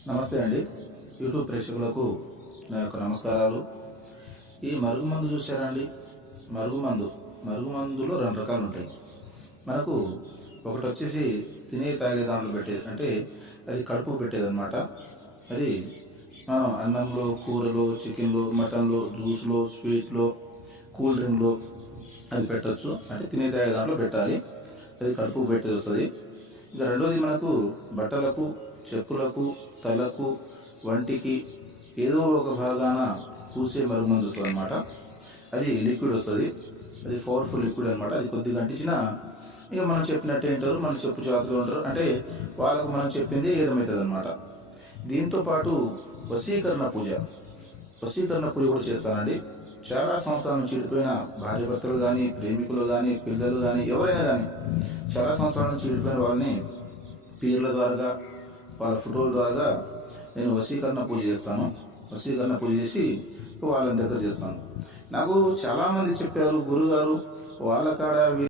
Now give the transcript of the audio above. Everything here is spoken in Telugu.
నమస్తే అండి. యూట్యూబ్ ప్రేక్షకులకు నా యొక్క నమస్కారాలు. ఈ మరుగుమందు చూసారా అండి? మరుగుమందులో 2 రకాలు ఉంటాయి. మనకు ఒకటి వచ్చేసి తినే తాగే దాంట్లో పెట్టేది, అంటే అది కడుపు పెట్టేదన్నమాట. అది మనం అన్నంలో, కూరలో, చికెన్లో, మటన్లో, జ్యూస్లో, స్వీట్లో, కూల్ డ్రింక్లో అది పెట్టచ్చు. అంటే తినే తాగే దాంట్లో పెట్టాలి. అది కడుపు పెట్టేది వస్తుంది. ఇక రెండోది మనకు బట్టలకు, చెప్పులకు, తలకు, వంటికి ఏదో ఒక భాగాన పూసే మరుగుమందు వస్తుంది అనమాట. అది లిక్విడ్ వస్తుంది. అది పవర్ఫుల్ లిక్విడ్ అనమాట. అది కొద్దిగా అంటించినా ఇక మనం చెప్పినట్టు ఏంటారు, మన చెప్పు చేతులు ఉంటారు, అంటే వాళ్ళకు మనం చెప్పింది ఏదమవుతుంది అనమాట. దీంతో పాటు వశీకరణ పూజ కూడా చేస్తానండి. చాలా సంవత్సరాల నుంచి విడిపోయిన భార్యాభర్తలు కానీ, ప్రేమికులు కానీ, పిల్లలు కానీ, ఎవరైనా కానీ చాలా సంవత్సరాల నుంచి విడిపోయిన వాళ్ళని పీర్ల ద్వారా, వాళ్ళ ఫోటోల ద్వారా నేను వశీకరణ పూజ చేస్తాను. వశీకరణ పూజ చేసి వాళ్ళని దగ్గర చేస్తాను. నాకు చాలామంది చెప్పారు, గురుగారు వాళ్ళ కాడ